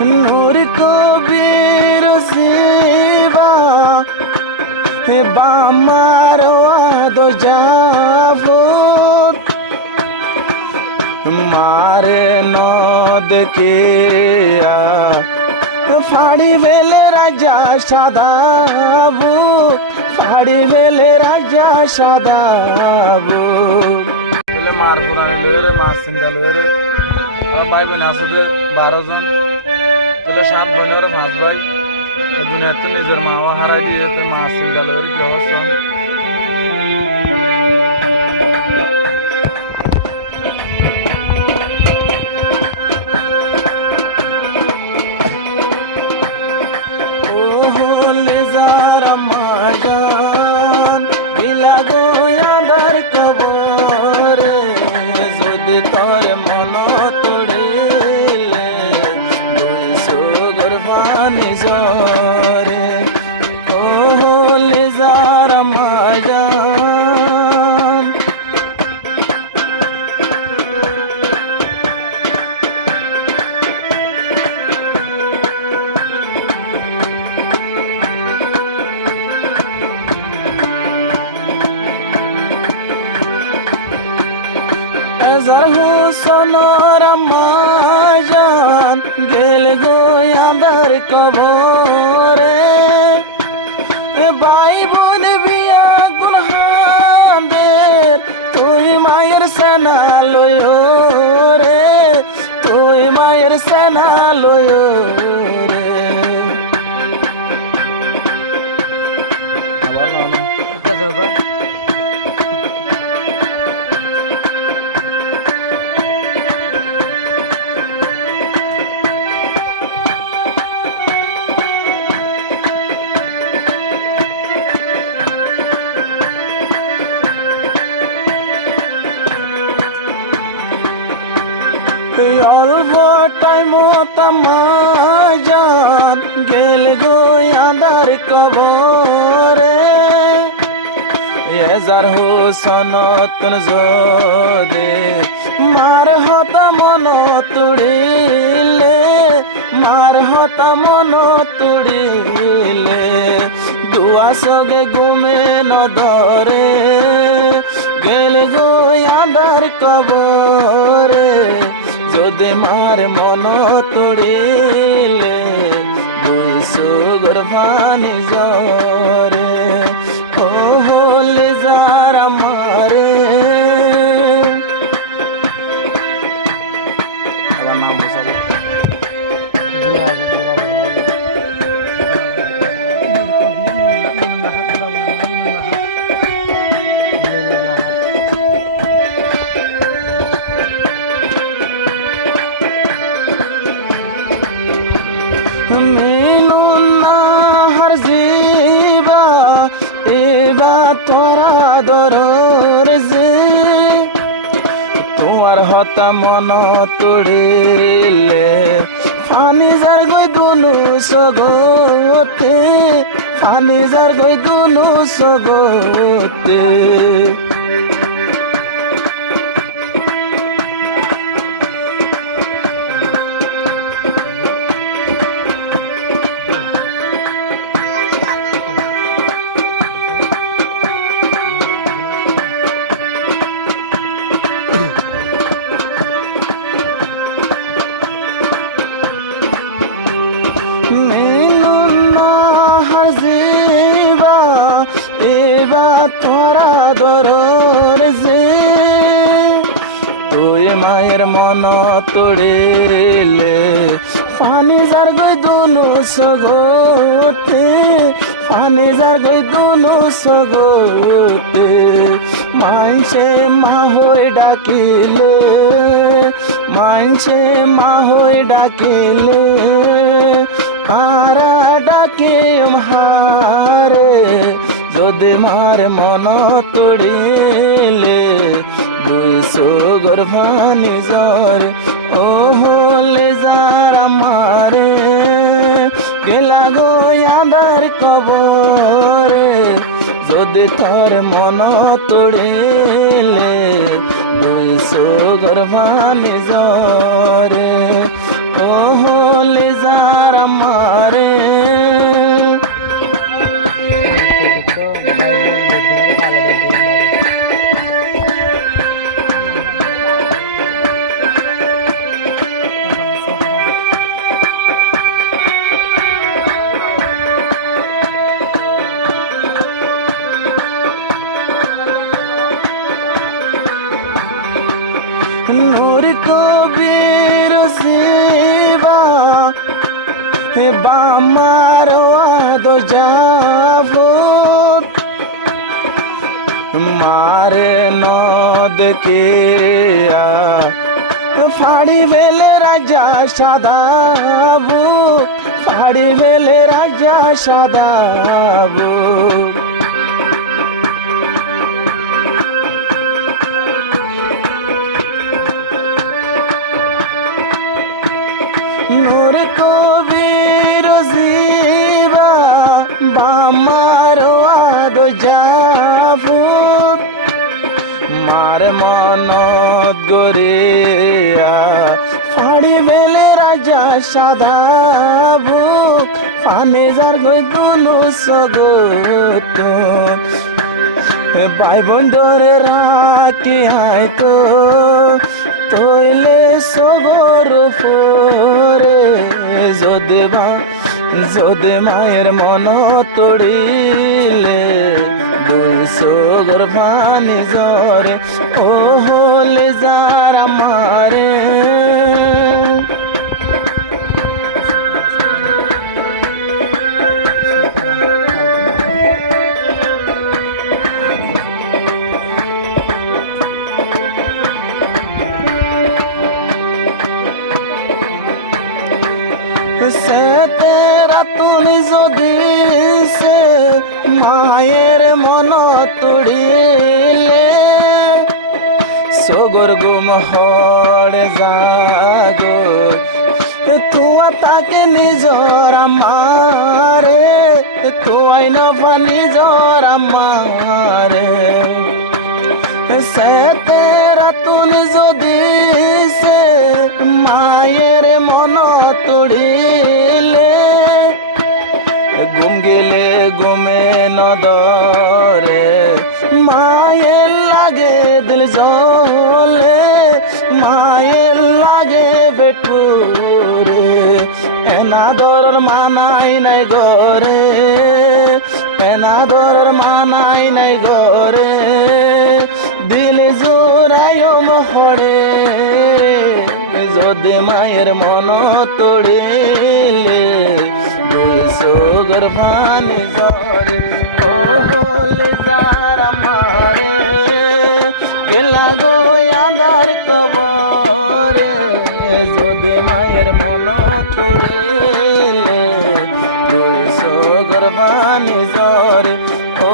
নূর কবির শিবা বামার ওয়াদ জাফর মারে নদ কে ফাড়ি বেলে রাজা সাদাবু ফাড়ি বেলে রাজা সাদাবু মার পুরানি লয়ে মাছ চিন্তা লয়ে ভাই বোন আসলে 12 জন তাহলে 7 বোনের 5 ভাই দুনিয়াতে নিজের মাও হারাই দিয়ে মাছ চিন্তা লয়ে কি হচ্ছেন রমাজান ইলাগো আদার কবরে যদি তোর মন তোড়িলে 200 গর্ভানি জরে ও লিজা রমাজান এজার হুসন রমাজান গেল গো আদার কবরে ভাই বোন বিয়া গুনহাদের তুই মায়ের সেনা লয় রে তুই মায়ের সেনা লয় রে অল্প টাইম তামাজান গেল গো আদার কবরে এজার হুসন তুন জোদে মার হত মন তুড়িলে মার হত মন তুড়িলে দুয়া সগে গুমে নদরে গেল গো আদার কবরে যদি মার মন তোড়িলে 200 গর্ভানি জরে ও হলে যারা মারে আবার নাম বসাবো মেনু না হার জিবা এবা তোরা দরর যে তোমার হতা মন তুড়িলে ফানি যার গই দুনু সগতে ফানি যার গই দুনু সগতে মেনু না হার জিবা এবা তোরা দরর যে তুই মায়ের মন তোড়িলে ফানি যার গই দুনু সগতে ফানি যার গই দুনু সগতে মানছে মা হই ডাকিলে মানছে মা হই ডাকিলে আরা ডাকে হারে যদি মার মন তোড়িলে 200 গর্ভানি জরে ও হলে যারা মারে গেলা গো আদার কবরে যদি তোর মন তোড়িলে 200 গর্ভানি জরে ও ও হলে যার আমারে নূর কবির শিবা হে বামার আদ জাফর মারে নদ কে ফাড়ি বেলে রাজা সাদাবু ফাড়ি বেলে রাজা সাদাবু নূর কবির শিবা বামার আদ জাফর মার মনত গরিয়া ফাড়ি বেলে রাজা সাদাবু পানে যার গই গুলো সগত ভাই বন্ধরে রাখি আয় তো তৈলে সগর পরে যদি মায়ের মন তড়িলে দুই সগর ভানি জরে ও হলে যার আমারে সে তেরা তুমি যদি সে মায়ের মন তুড়িলে সগর গুম হড়ে জাগো তুয়া তাকে নিজর আমারে তুয়াই নফা নিজর আমারে সে তেরা তুমি যদি সে মায়ের মন তুড়িলে গুম গেলে গুমে নদরে মায়ের লাগে দিল জলে মায়ের লাগে বেটুরে এনা দরর মানাই নাই গরে এনা দরর মানাই নাই গরে দিল জোরায় মহড়ে যদি মায়ের মন তোড়িলে দুই সগর ভানি জরে নিজরে ও